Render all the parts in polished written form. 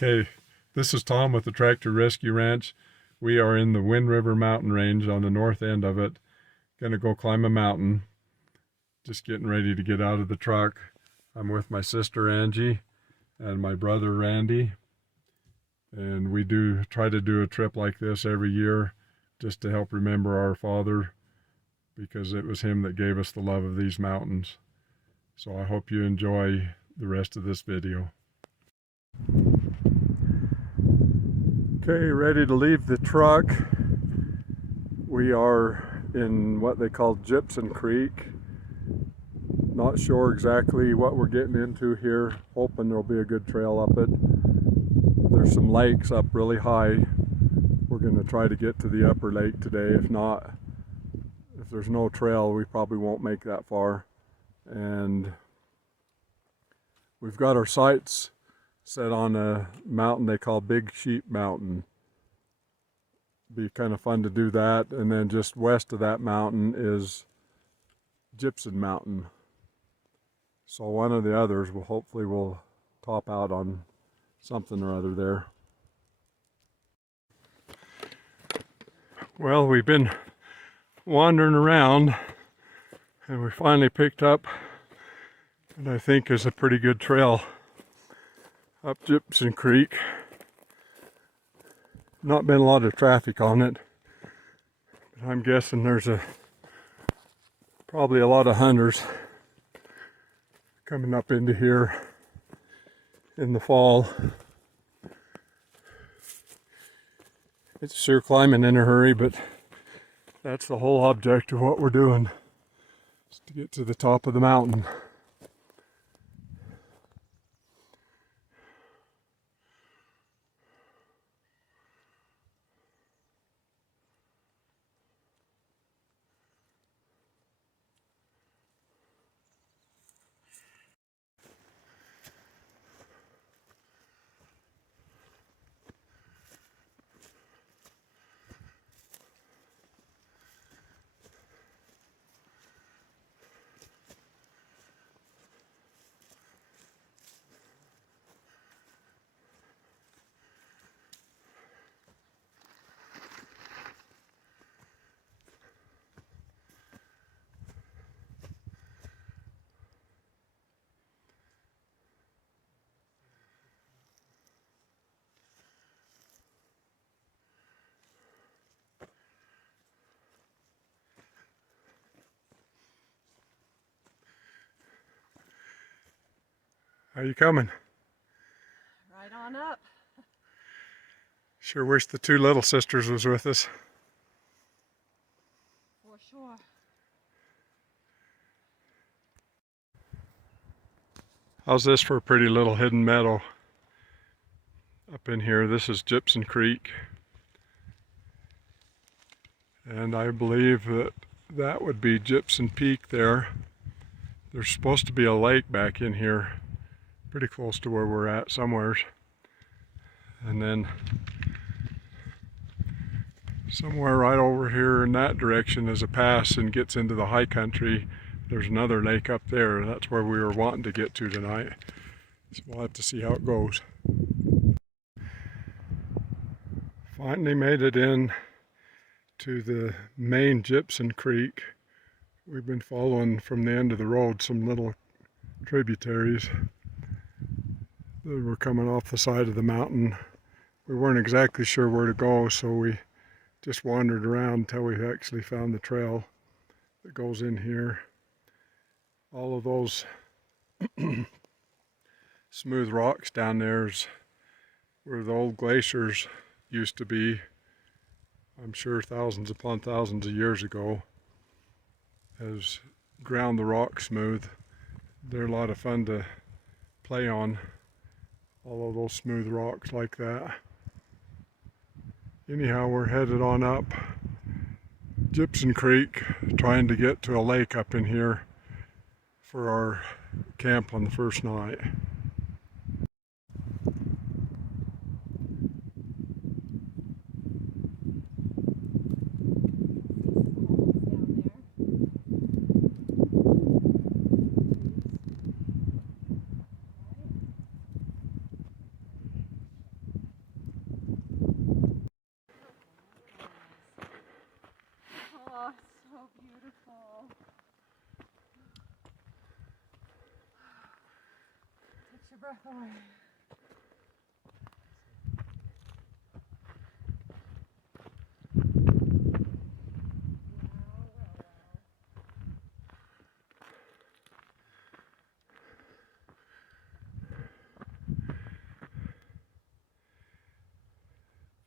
Okay, this is Tom with the Tractor Rescue Ranch. We are in the Wind River Mountain Range on the north end of it. Gonna go climb a mountain. Just getting ready to get out of the truck. I'm with my sister Angie and my brother Randy. And we do try to do a trip like this every year just to help remember our father, because it was him that gave us the love of these mountains. So I hope you enjoy the rest of this video. Okay, ready to leave the truck. We are in what they call Gypsum Creek. Not sure exactly what we're getting into here. Hoping there'll be a good trail up it. There's some lakes up really high. We're going to try to get to the upper lake today. If not, if there's no trail, we probably won't make that far. And we've got our sights set on a mountain they call Big Sheep Mountain. Be kind of fun to do that. And then just west of that mountain is Gypsum Mountain. So one of the others will hopefully will top out on something or other there. Well, we've been wandering around and we finally picked up what I think is a pretty good trail up Gypsum Creek. Not been a lot of traffic on it, but I'm guessing there's probably a lot of hunters coming up into here in the fall. It's sure climbing in a hurry, but that's the whole object of what we're doing, is to get to the top of the mountain. How you coming? Right on up. Sure wish the two little sisters was with us. For sure. How's this for a pretty little hidden meadow up in here? This is Gypsum Creek. And I believe that that would be Gypsum Peak there. There's supposed to be a lake back in here, pretty close to where we're at somewheres. And then somewhere right over here in that direction is a pass and gets into the high country. There's another lake up there. That's where we were wanting to get to tonight. So we'll have to see how it goes. Finally made it in to the main Gypsum Creek. We've been following from the end of the road some little tributaries that were coming off the side of the mountain. We weren't exactly sure where to go, so we just wandered around until we actually found the trail that goes in here. All of those smooth rocks down there is where the old glaciers used to be. I'm sure thousands upon thousands of years ago, has ground the rock smooth. They're a lot of fun to play on, all of those smooth rocks like that. Anyhow, we're headed on up Gypsum Creek, trying to get to a lake up in here for our camp on the first night. Oh. Takes your breath away.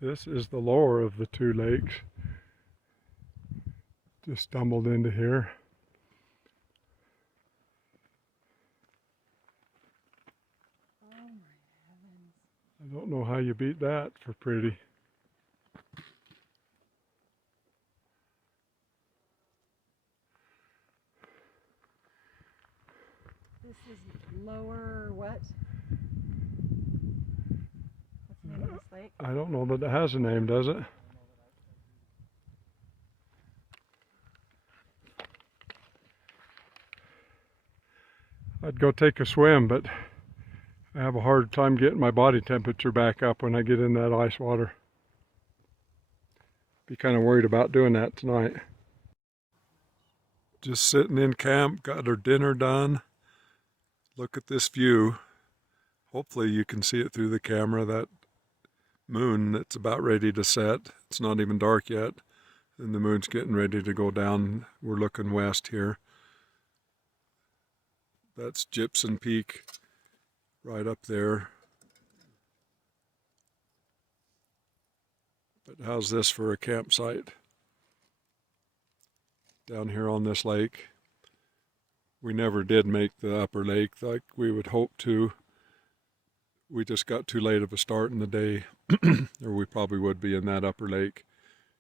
This is the lower of the two lakes. Just stumbled into here. Oh my heavens. I don't know how you beat that for pretty. This is lower what? What's the name of this lake? I don't know that it has a name, does it? I'd go take a swim, but I have a hard time getting my body temperature back up when I get in that ice water. Be kind of worried about doing that tonight. Just sitting in camp, got our dinner done. Look at this view. Hopefully you can see it through the camera, that moon that's about ready to set. It's not even dark yet, and the moon's getting ready to go down. We're looking west here. That's Gypsum Peak right up there. But how's this for a campsite? Down here on this lake. We never did make the upper lake like we would hope to. We just got too late of a start in the day, or we probably would be in that upper lake.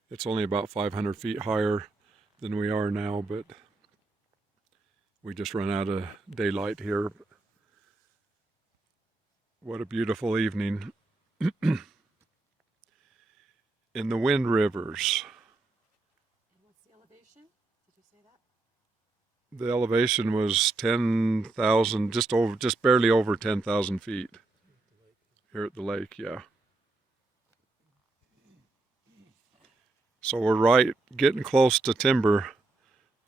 It's only about 500 feet higher than we are now, but we just run out of daylight here. What a beautiful evening. In the Wind Rivers. And what's the elevation? Did you say that? The elevation was 10,000, just barely over 10,000 feet. Here at the lake, yeah. So we're getting close to timber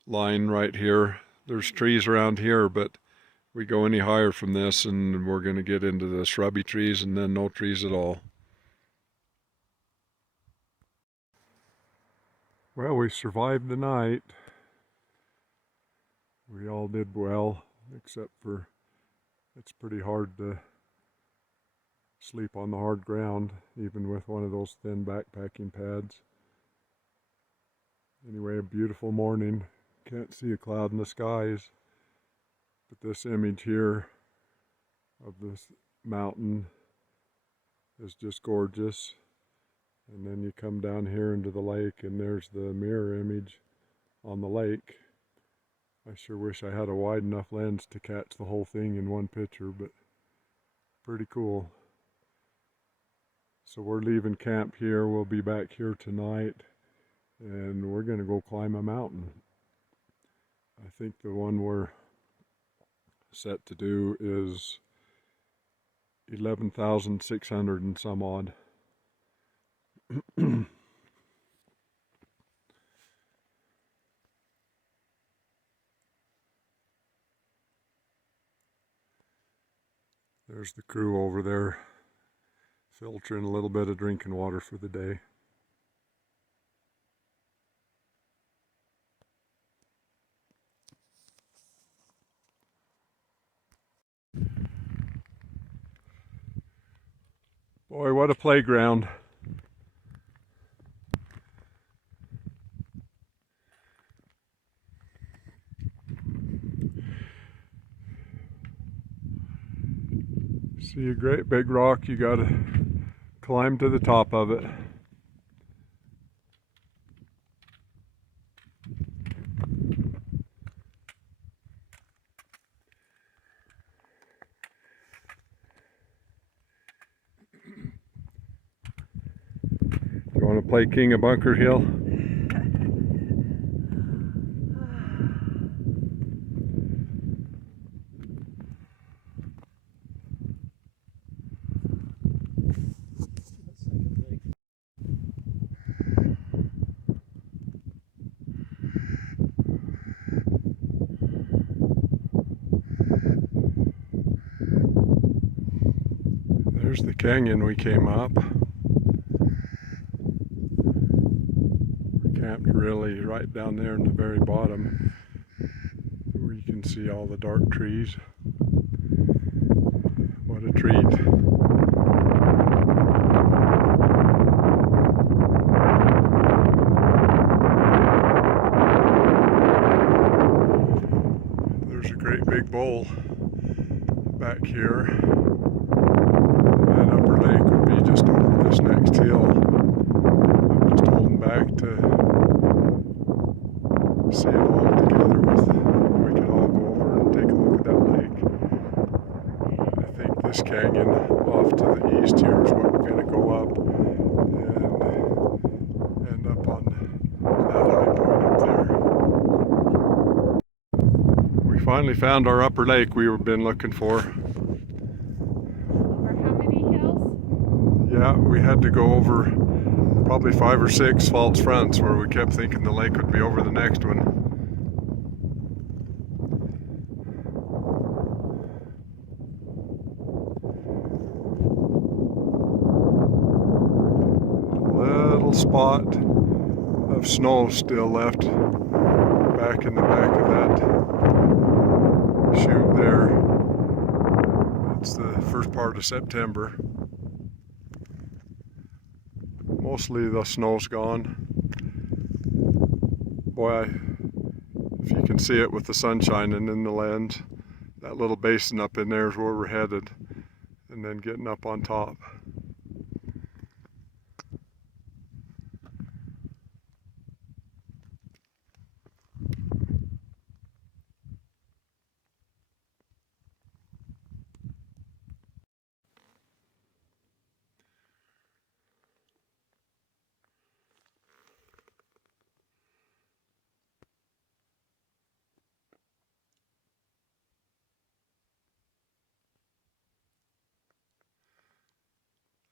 line right here. There's trees around here, but we go any higher from this and we're going to get into the shrubby trees and then no trees at all. Well, we survived the night. We all did well, except for it's pretty hard to sleep on the hard ground, even with one of those thin backpacking pads. Anyway, a beautiful morning. Can't see a cloud in the skies, but this image here of this mountain is just gorgeous. And then you come down here into the lake and there's the mirror image on the lake. I sure wish I had a wide enough lens to catch the whole thing in one picture, but pretty cool. So we're leaving camp here. We'll be back here tonight and we're going to go climb a mountain. I think the one we're set to do is 11,600 and some odd. There's the crew over there, filtering a little bit of drinking water for the day. Boy, what a playground. See a great big rock, you gotta climb to the top of it. You want to play King of Bunker Hill? There's the canyon we came up. We're camped really right down there in the very bottom, where you can see all the dark trees. What a treat. There's a great big bowl back here. That upper lake would be just over this next hill. I'm just holding back to see it all together with, we can all go over and take a look at that lake. I think this canyon off to the east here is what we're going to go up and end up on that high point up there. We finally found our upper lake we've been looking for. Over how many hills? Yeah, we had to go over probably 5 or 6 false fronts where we kept thinking the lake would be over the next one. Little spot of snow still left back in the back of that chute there. It's the first part of September. Mostly the snow's gone. Boy, if you can see it with the sun shining in the lens, that little basin up in there is where we're headed, and then getting up on top.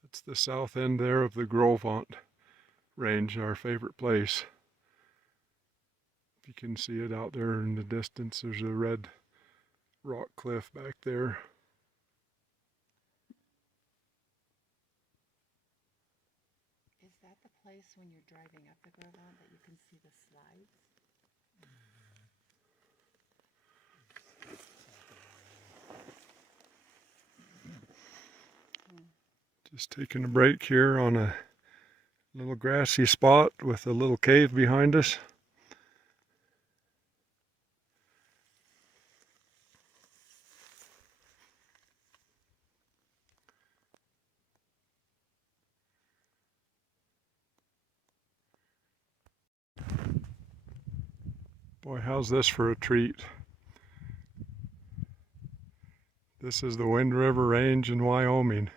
It's the south end there of the Grovont Range, our favorite place. If you can see it out there in the distance, there's a red rock cliff back there. Is that the place when you're driving up the Grovont that you can see the slides? Just taking a break here on a little grassy spot with a little cave behind us. Boy, how's this for a treat? This is the Wind River Range in Wyoming.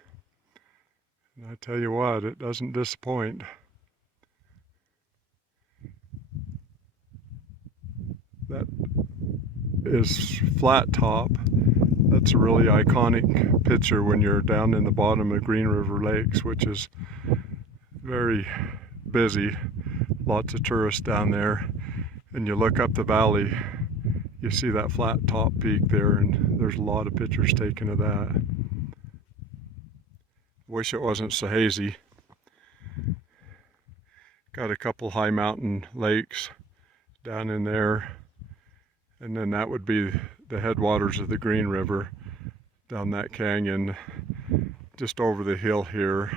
And I tell you what, it doesn't disappoint. That is Flat Top. That's a really iconic picture when you're down in the bottom of Green River Lakes, which is very busy. Lots of tourists down there. And you look up the valley, you see that flat top peak there, and there's a lot of pictures taken of that. Wish it wasn't so hazy. Got a couple high mountain lakes down in there, and then that would be the headwaters of the Green River down that canyon. Just over the hill here,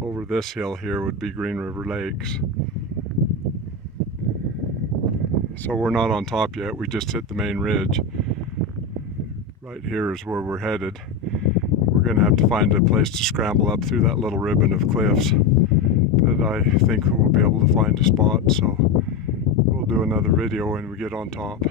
over this hill here would be Green River Lakes. So we're not on top yet, we just hit the main ridge. Right here is where we're headed. We're going to have to find a place to scramble up through that little ribbon of cliffs. But I think we'll be able to find a spot, so we'll do another video when we get on top.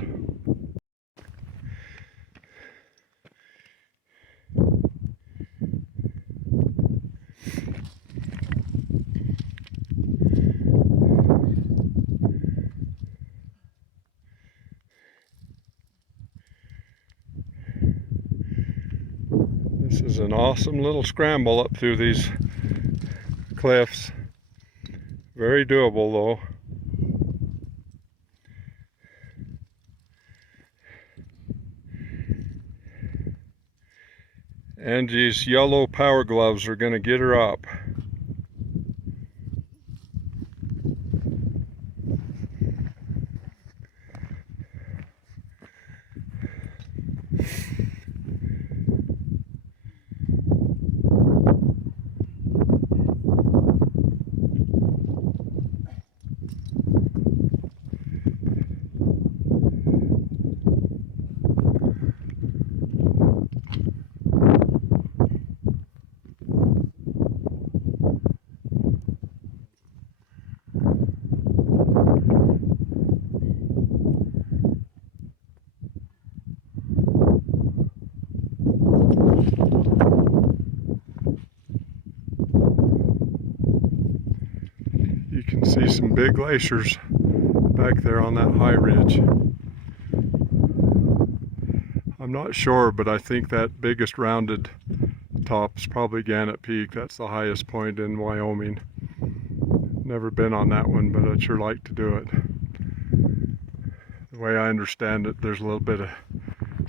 This is an awesome little scramble up through these cliffs. Very doable though. Angie's yellow power gloves are gonna get her up. You can see some big glaciers back there on that high ridge. I'm not sure, but I think that biggest rounded top's probably Gannett Peak. That's the highest point in Wyoming. Never been on that one, but I'd sure like to do it. The way I understand it, there's a little bit of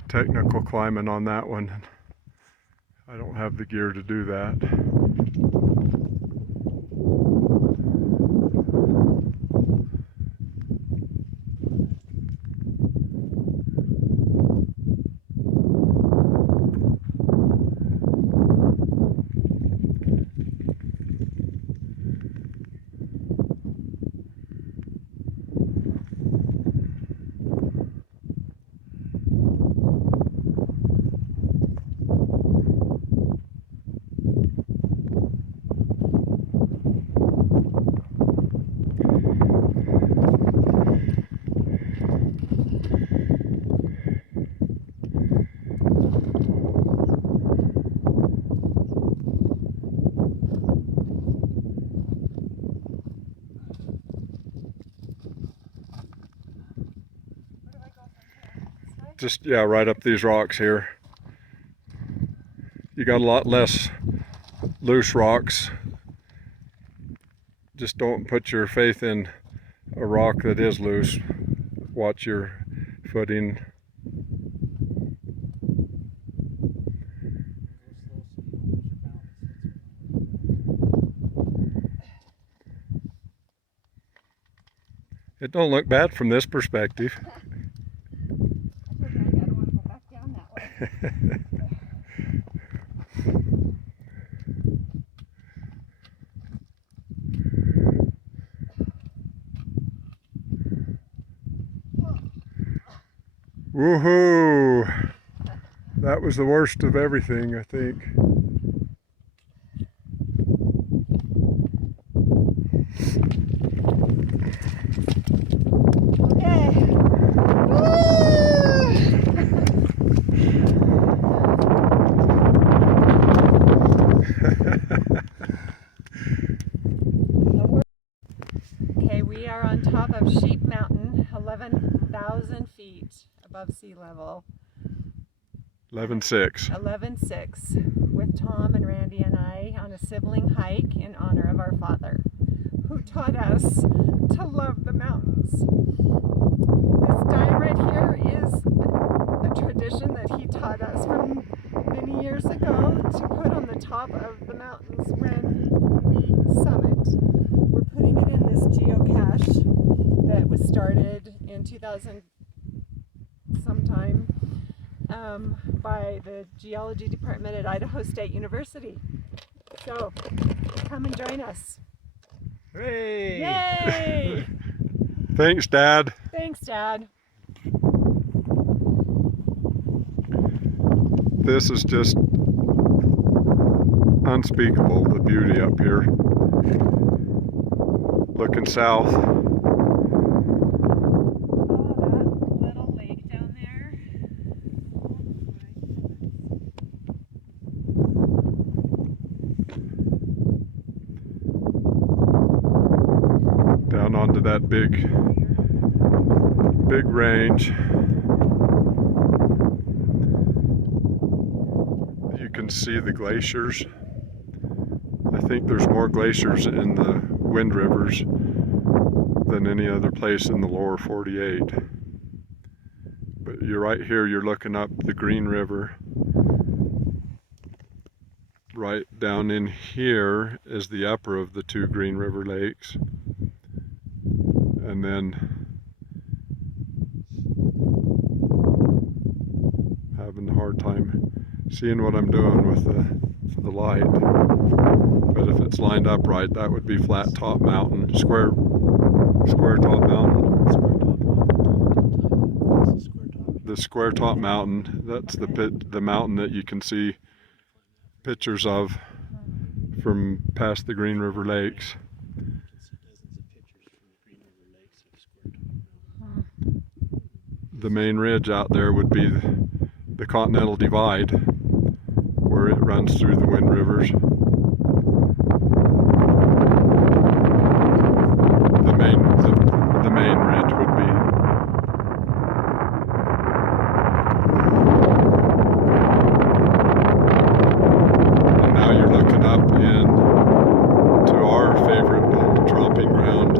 technical climbing on that one. I don't have the gear to do that. Just, yeah, right up these rocks here. You got a lot less loose rocks. Just don't put your faith in a rock that is loose. Watch your footing. It don't look bad from this perspective. Woohoo! That was the worst of everything, I think. Okay. Okay, we are on top of Sheep Mountain, 11,000 feet above sea level. 11.6. 11.6, with Tom and Randy and I on a sibling hike in honor of our father, who taught us to love the mountains. This dime right here is a tradition that he taught us from many years ago to put on the top of the mountains when we summit. We're putting it in this geocache that was started in 2000 sometime by the geology department at Idaho State University. So come and join us. Hey! Yay! Thanks, Dad. Thanks, Dad. This is just unspeakable, the beauty up here. Looking south. Oh, that little lake down there. Down onto that big range. You can see the glaciers. I think there's more glaciers in the Wind Rivers than any other place in the lower 48. But you're right here, you're looking up the Green River. Right down in here is the upper of the two Green River Lakes. And then having a hard time seeing what I'm doing with the light. But if it's lined up right, that would be Flat Top Mountain, Square Top Mountain. The Square Top Mountain, that's the mountain that you can see pictures of from past the Green River Lakes. The main ridge out there would be the Continental Divide, where it runs through the Wind Rivers. The main ridge would be. And now you're looking up to our favorite tromping ground.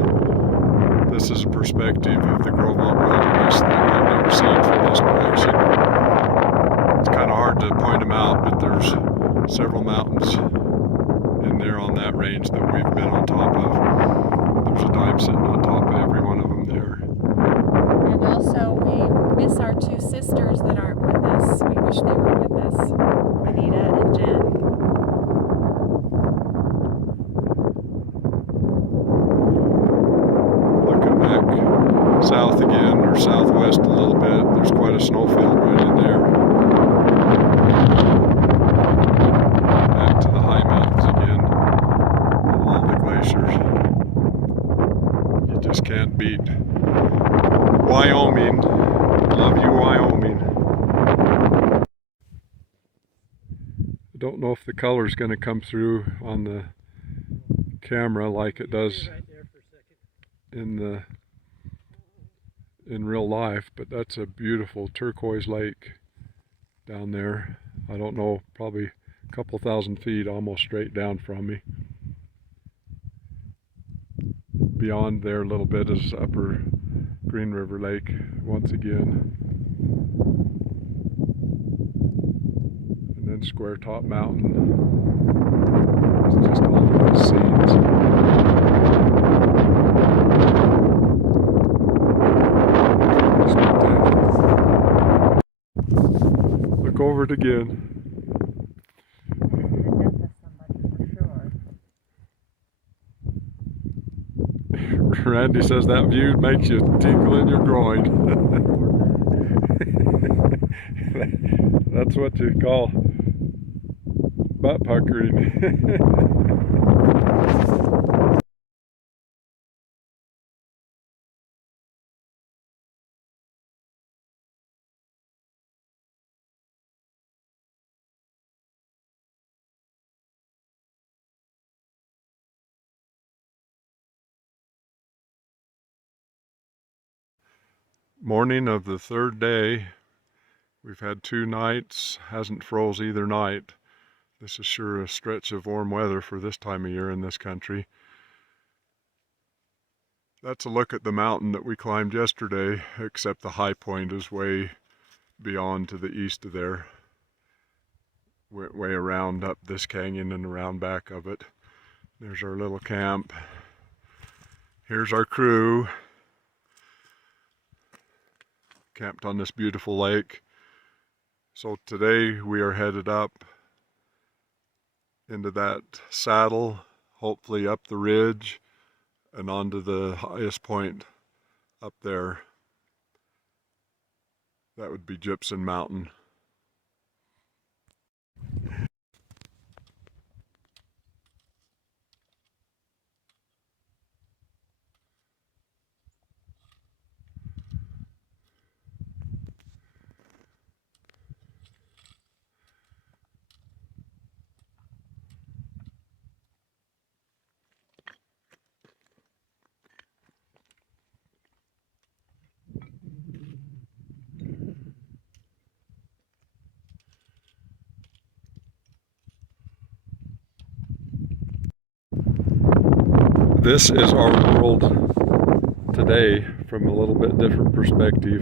This is a perspective of the Gros Ventre Wilderness that I've never seen from this direction. It's kind of hard to point them out, but there's several mountains in there on that range that we've been on top of. There's a dime sitting on top of every one of them there. And also we miss our two sisters that aren't with us. We wish they were with us, Anita and Jen. Looking back south again, or southwest a little bit, there's quite a snowfield right in there. Back to the high mountains again, and all the glaciers. You just can't beat Wyoming. Love you, Wyoming. I don't know if the color's going to come through on the camera like it does in real life, but that's a beautiful turquoise lake down there. I don't know, probably a couple thousand feet almost straight down from me. Beyond there a little bit is upper Green River Lake once again. And then Square Top Mountain. It's just all of those scenes. Look over it again. Randy says that view makes you tingle in your groin. That's what you call butt puckering. Morning of the third day. We've had 2 nights, hasn't froze either night. This is sure a stretch of warm weather for this time of year in this country. That's a look at the mountain that we climbed yesterday, except the high point is way beyond to the east of there. Way around up this canyon and around back of it. There's our little camp. Here's our crew. Camped on this beautiful lake. So today we are headed up into that saddle, hopefully up the ridge and onto the highest point up there. That would be Gypsum Mountain. This is our world today from a little bit different perspective.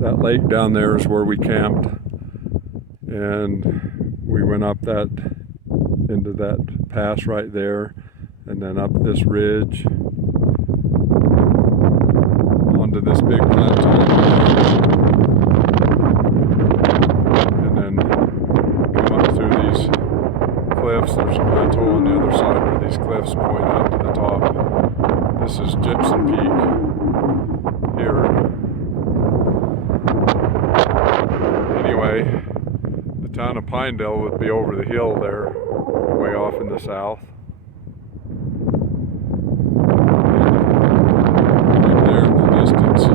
That lake down there is where we camped, and we went up that into that pass right there, and then up this ridge onto this big plateau, and then come up through these cliffs. There's a plateau on the other side where these cliffs point up to the top. This is Gypsum Peak here. Anyway, the town of Pinedale would be over the hill there, way off in the south. Right there in the distance, you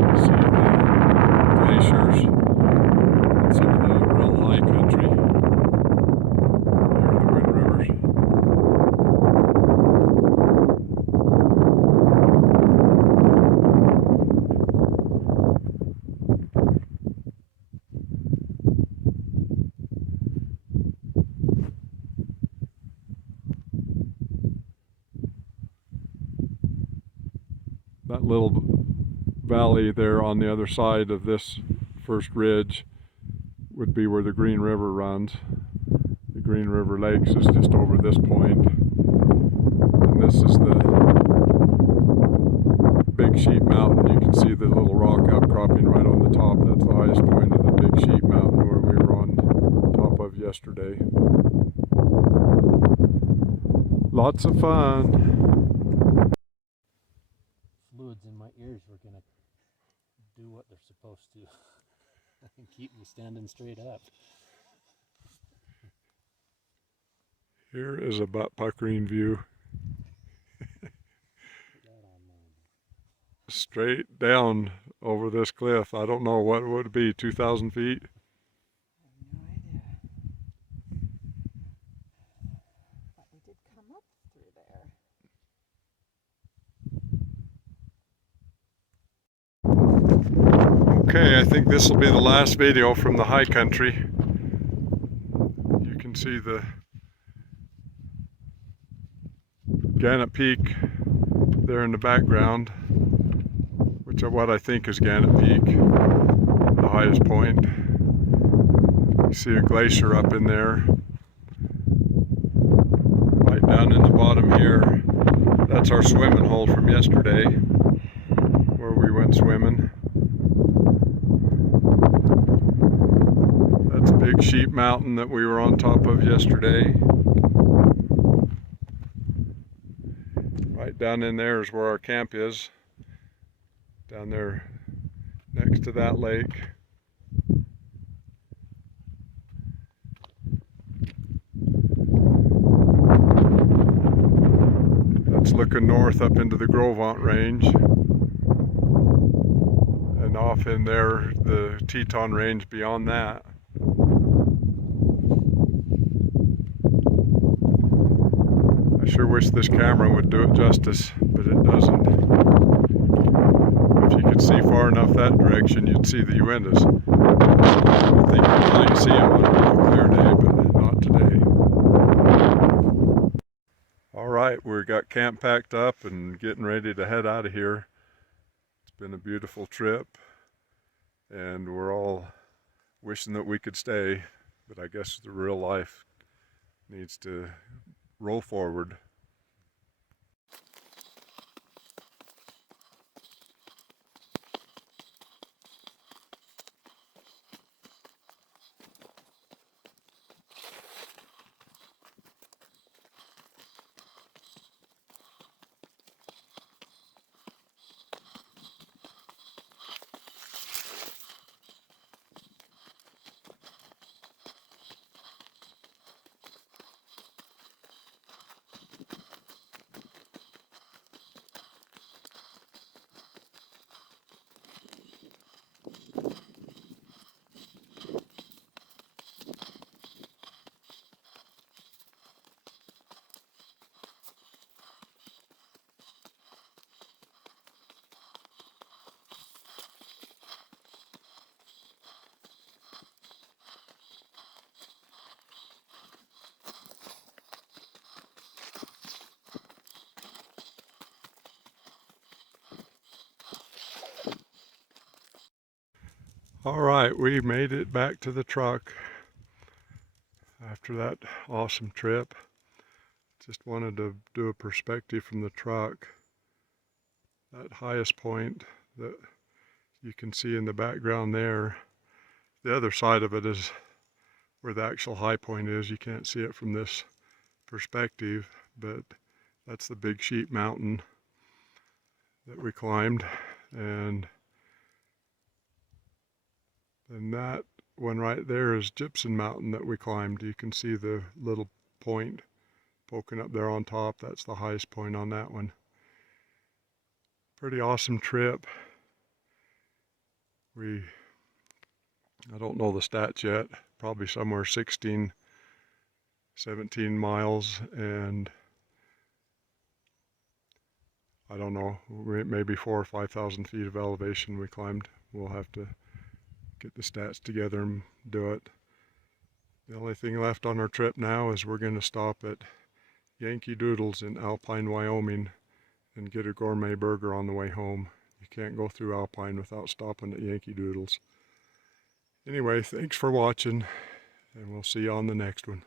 can see the glaciers and some of the real high country near the Wind Rivers. That little valley there on the other side of this first ridge would be where the Green River runs. The Green River Lakes is just over this point. And this is the Big Sheep Mountain. You can see the little rock outcropping right on the top. That's the highest point of the Big Sheep Mountain where we were on top of yesterday. Lots of fun. Fluids in my ears were gonna do what they're supposed to and keep me standing straight up. Here is a butt puckering view. Straight down over this cliff. I don't know what would it be, 2,000 feet? I have no idea. But we did come up through there. Okay, I think this will be the last video from the high country. You can see the Gannett Peak there in the background, which is what I think is Gannett Peak, the highest point. You see a glacier up in there. Right down in the bottom here, that's our swimming hole from yesterday, where we went swimming. That's Big Sheep Mountain that we were on top of yesterday. Right down in there is where our camp is. Down there next to that lake. That's looking north up into the Grovant Range. And off in there, the Teton Range beyond that. I sure wish this camera would do it justice, but it doesn't. If you could see far enough that direction, you'd see the Uintas. I think you might see them on a real clear day, but not today. All right, we got camp packed up and getting ready to head out of here. It's been a beautiful trip, and we're all wishing that we could stay, but I guess the real life needs to roll forward. All right, we made it back to the truck. after that awesome trip. Just wanted to do a perspective from the truck. That highest point that you can see in the background there, the other side of it is where the actual high point is. You can't see it from this perspective, but that's the Big Sheep Mountain that we climbed. And then that one right there is Gypsum Mountain that we climbed. You can see the little point poking up there on top. That's the highest point on that one. Pretty awesome trip. I don't know the stats yet, probably somewhere 16, 17 miles, and I don't know, maybe 4,000 or 5,000 feet of elevation we climbed. We'll have to get the stats together and do it. The only thing left on our trip now is we're going to stop at Yankee Doodles in Alpine, Wyoming and get a gourmet burger on the way home. You can't go through Alpine without stopping at Yankee Doodles. Anyway, thanks for watching, and we'll see you on the next one.